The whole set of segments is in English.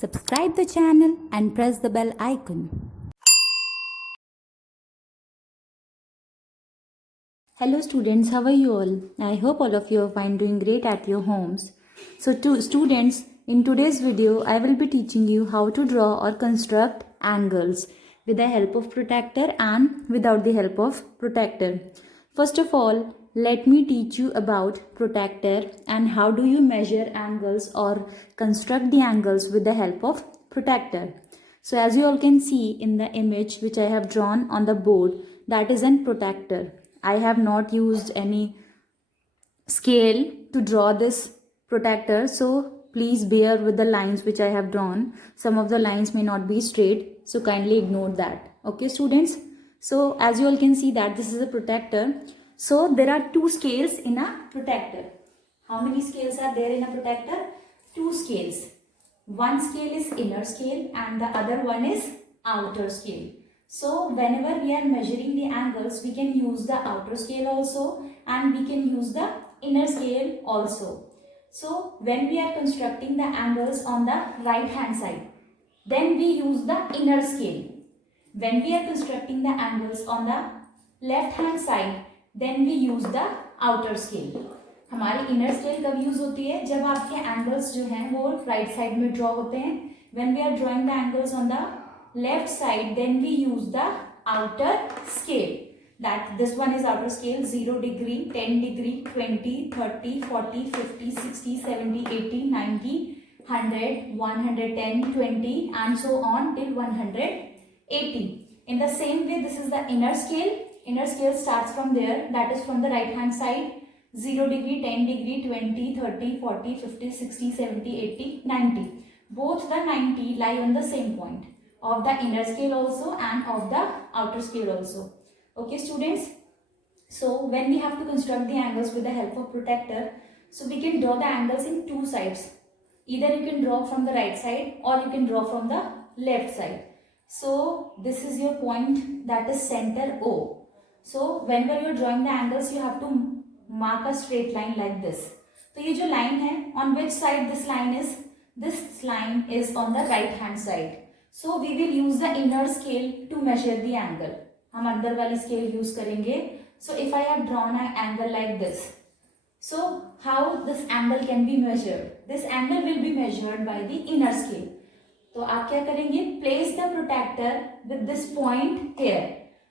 Subscribe the channel and press the bell icon. Hello students, how are you all? I hope all of you are fine, doing great at your homes. So to students, in today's video, I will be teaching you how to draw or construct angles with the help of protractor and without the help of protractor. First of all, let me teach you about protractor and how do you measure angles or construct the angles with the help of protractor. So as you all can see in the image which I have drawn on the board, that is an protractor. I have not used any scale to draw this protractor, so please bear with the lines which I have drawn. Some of the lines may not be straight, so kindly ignore that. Okay students, so as you all can see that this is a protractor. So there are two scales in a protractor. How many scales are there in a protractor? Two scales. One scale is inner scale and the other one is outer scale. So whenever we are measuring the angles, we can use the outer scale also and we can use the inner scale also. So when we are constructing the angles on the right hand side, then we use the inner scale. When we are constructing the angles on the left hand side, then we use the outer scale. हमारी inner scale कब use होती है? जब आपके angles जो हैं वो right side में ड्रॉ होते हैं. When we are drawing the angles on the left side, then we use the outer scale. That this one is outer scale. 0 degree, 10 degree, 20, 30, 40, 50, 60, 70, 80, 90, 100, 110, 20 and so on till 180. In the same way, this is the inner scale. Inner scale starts from there, that is from the right hand side. 0 degree, 10 degree, 20, 30, 40, 50, 60, 70, 80, 90. Both the 90 lie on the same point of the inner scale also and of the outer scale also. Okay students, so when we have to construct the angles with the help of protractor, so we can draw the angles in two sides. Either you can draw from the right side or you can draw from the left side. So this is your point, that is center O. So whenever you are drawing the angles, you have to mark a straight line like this. तो ये जो line है, on which side this line is? This line is on the right hand side. So we will use the inner scale to measure the angle. हम अंदर वाली scale use करेंगे. So if I have drawn an angle like this, so how this angle can be measured? This angle will be measured by the inner scale. तो आप क्या करेंगे? Place the protractor with this point here.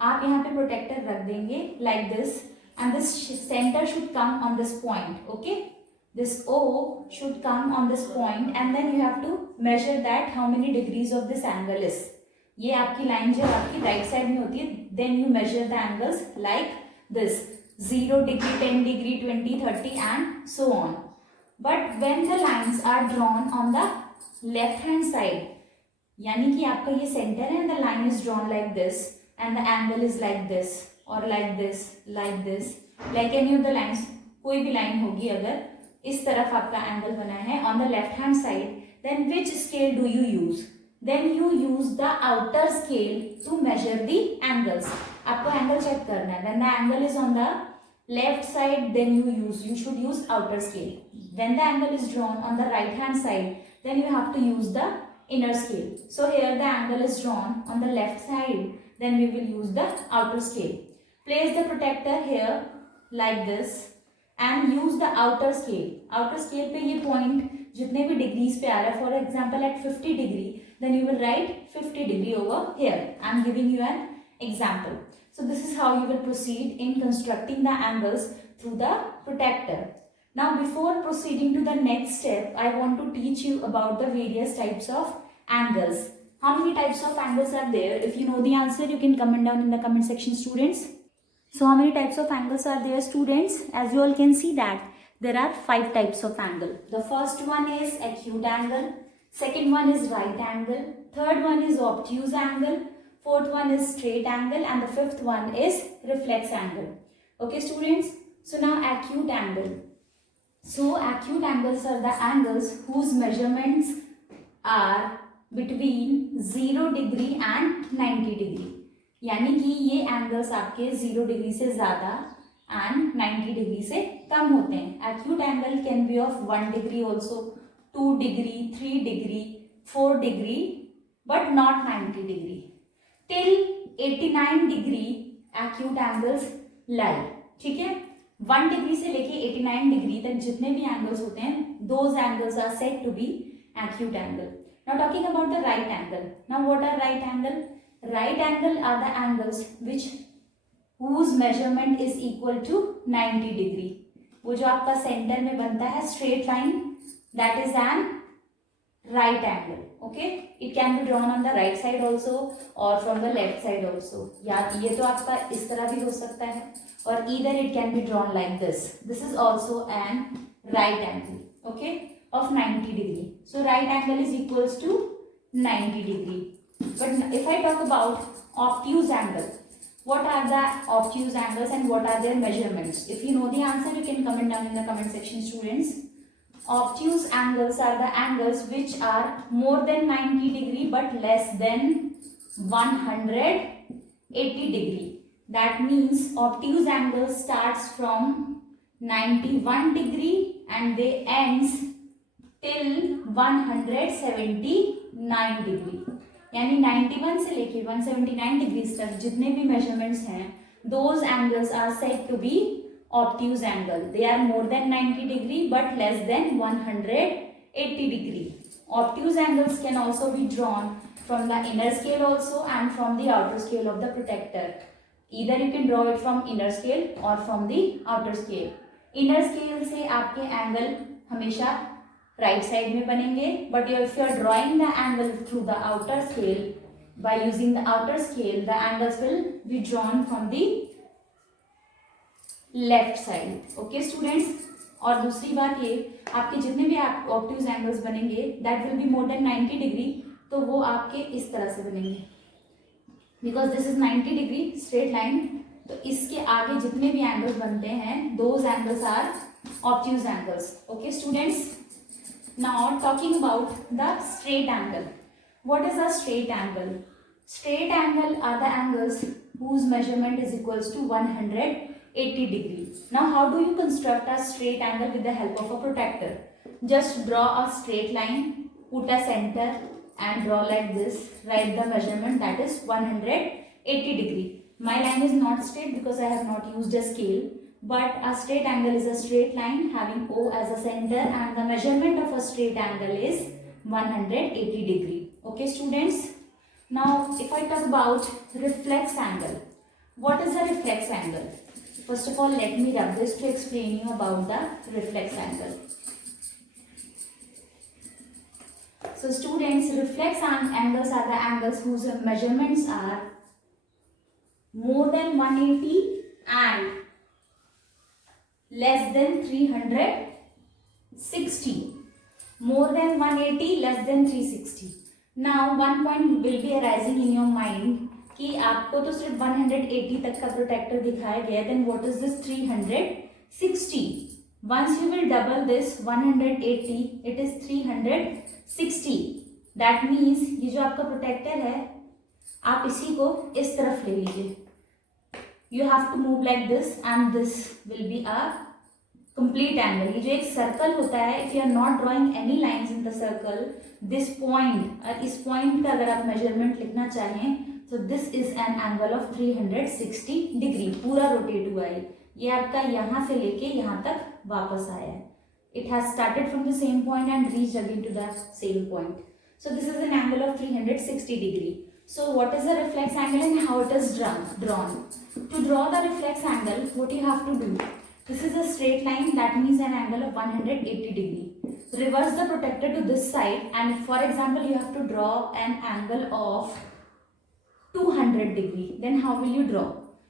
आप यहाँ पे protractor रख देंगे like this. And this center should come on this point. Okay, this O should come on this point and then you have to measure that how many degrees of this angle is. ये आपकी line जो आपकी right side में होती है, then you measure the angles like this. 0 degree, 10 degree, 20, 30 and so on. But when the lines are drawn on the left hand side, यानी कि आपका ये center है and the line is drawn like this and the angle is like this or like this, like any of the lines. कोई भी line होगी अगर इस तरफ आपका एंगल बना है on the left hand side, then which scale do you use? Then you use the outer scale to measure the angles. आपको एंगल चेक करना है. When the angle is on the left side, then you should use outer scale. When the angle is drawn on the right hand side, then you have to use the inner scale. So here the angle is drawn on the left side, then we will use the outer scale. Place the protractor here like this and use the outer scale. Outer scale पे ये point जितने भी degrees पे आ रहा है, for example at 50 degree, then you will write 50 degree over here. I am giving you an example. So this is how you will proceed in constructing the angles through the protractor. Now before proceeding to the next step, I want to teach you about the various types of angles. How many types of angles are there? If you know the answer, you can comment down in the comment section, students. So how many types of angles are there, students? As you all can see that there are 5 types of angle. The first one is acute angle, second one is right angle, third one is obtuse angle, fourth one is straight angle and the fifth one is reflex angle. Okay students, so now acute angle. So acute angles are the angles whose measurements are between 0 degree and 90 degree. यानी कि ये angles आपके 0 degree से ज़्यादा and 90 degree से कम होते हैं. Acute angle can be of 1 degree also, 2 degree, 3 degree, 4 degree but not 90 degree. Till 89 degree acute angles lie. ठीक है, 1 डिग्री से लेके 89 डिग्री तक जितने भी एंगल्स होते हैं, those angles are said to be acute angle. Now talking about the right angle. Now what are right angle? Right angle are the angles whose measurement is equal to 90 degree. वो जो आपका centre में बनता है straight line, that is an right angle. Okay, it can be drawn on the right side also or from the left side also. या ये तो आपका इस तरह भी हो सकता है, or either it can be drawn like this. This is also an right angle, okay, of 90 degree. So right angle is equals to 90 degree. But if I talk about obtuse angle, what are the obtuse angles and what are their measurements? If you know the answer, you can comment down in the comment section, students. Obtuse angles are the angles which are more than 90 degree but less than 180 degree. That means obtuse angle starts from 91 degree and they ends till 179 degree. यानी 91 से लेके 179 degree तक जितने भी measurements हैं, those angles are said to be obtuse angle. They are more than 90 degree but less than 180 degree. Obtuse angles can also be drawn from the inner scale also and from the outer scale of the protector. Either you can draw it from inner scale or from the outer scale. Inner scale से आपके angle हमेशा right side में बनेंगे, but if you are drawing the angle through the outer scale, by using the outer scale, the angles will be drawn from the left side. Okay students, और दूसरी बात ये, आपके जितने भी आप ऑब्ट्यूज एंगल्स बनेंगे that will be more than 90 degree, तो वो आपके इस तरह से बनेंगे, because this is 90 degree straight line. तो इसके आगे जितने भी एंगल्स बनते हैं, those angles are obtuse angles. Okay students, now talking about the straight angle. What is a straight angle? Straight angle are the angles whose measurement is equals to 180 degree. Now how do you construct a straight angle with the help of a protector? Just draw a straight line, put a center and draw like this. Write the measurement, that is 180 degree. My line is not straight because I have not used a scale, but a straight angle is a straight line having O as a center and the measurement of a straight angle is 180 degree. Okay students? Now if I talk about reflex angle, what is a reflex angle? First of all, let me rub this to explain you about the reflex angle. So students, reflex angles are the angles whose measurements are more than 180 and less than 360. More than 180, less than 360. Now one point will be arising in your mind कि आपको तो सिर्फ 180 तक का protractor दिखाया गया, then what is this 360? Once you will double this 180, it is 360. That means ये जो आपका प्रोटेक्टर है, आप इसी को इस तरफ ले लीजिए. You have to move like this and this will be a complete angle. ये जो एक सर्कल होता है, if you are not drawing any lines in the circle, this point और इस पॉइंट का अगर आप मेजरमेंट लिखना चाहें, तो this is an angle of 360 degree. पूरा रोटेट हुआ है, ये आपका यहाँ से लेके यहाँ तक वापस आया है. It has started from the same point and reach again to the same point. So this is an angle of 360 degree. So what is the reflex angle and how it is drawn? To draw the reflex angle, what you have to do? This is a straight line, that means an angle of 180 degree. Reverse the protector to this side and for example you have to draw an angle of 200 degree. Then how will you draw?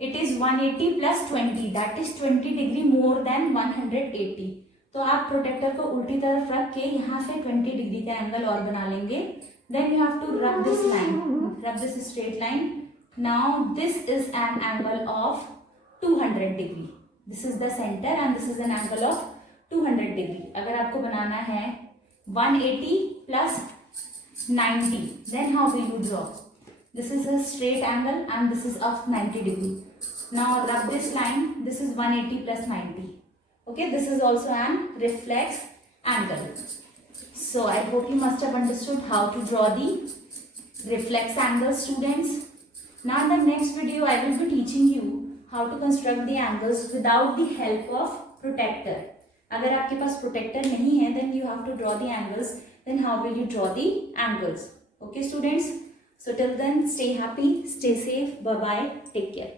It is 180 plus 20, that is 20 degree more than 180. तो आप protector को उल्टी तरफ रख के यहाँ से 20 degree का एंगल और बना लेंगे. Then you have to rub this line, rub this straight line. Now this is an angle of 200 degree. This is the center and this is an angle of 200 degree. अगर आपको बनाना है 180 plus 90, then how will you draw? This is a straight angle and this is of 90 degree. Now rub this line. This is 180 plus 90. Okay, this is also an reflex angle. So I hope you must have understood how to draw the reflex angles, students. Now in the next video I will be teaching you how to construct the angles without the help of protector. अगर आपके पास protector नहीं है then you have to draw the angles. Then how will you draw the angles? Okay students. So till then, stay happy, stay safe. Bye bye. Take care.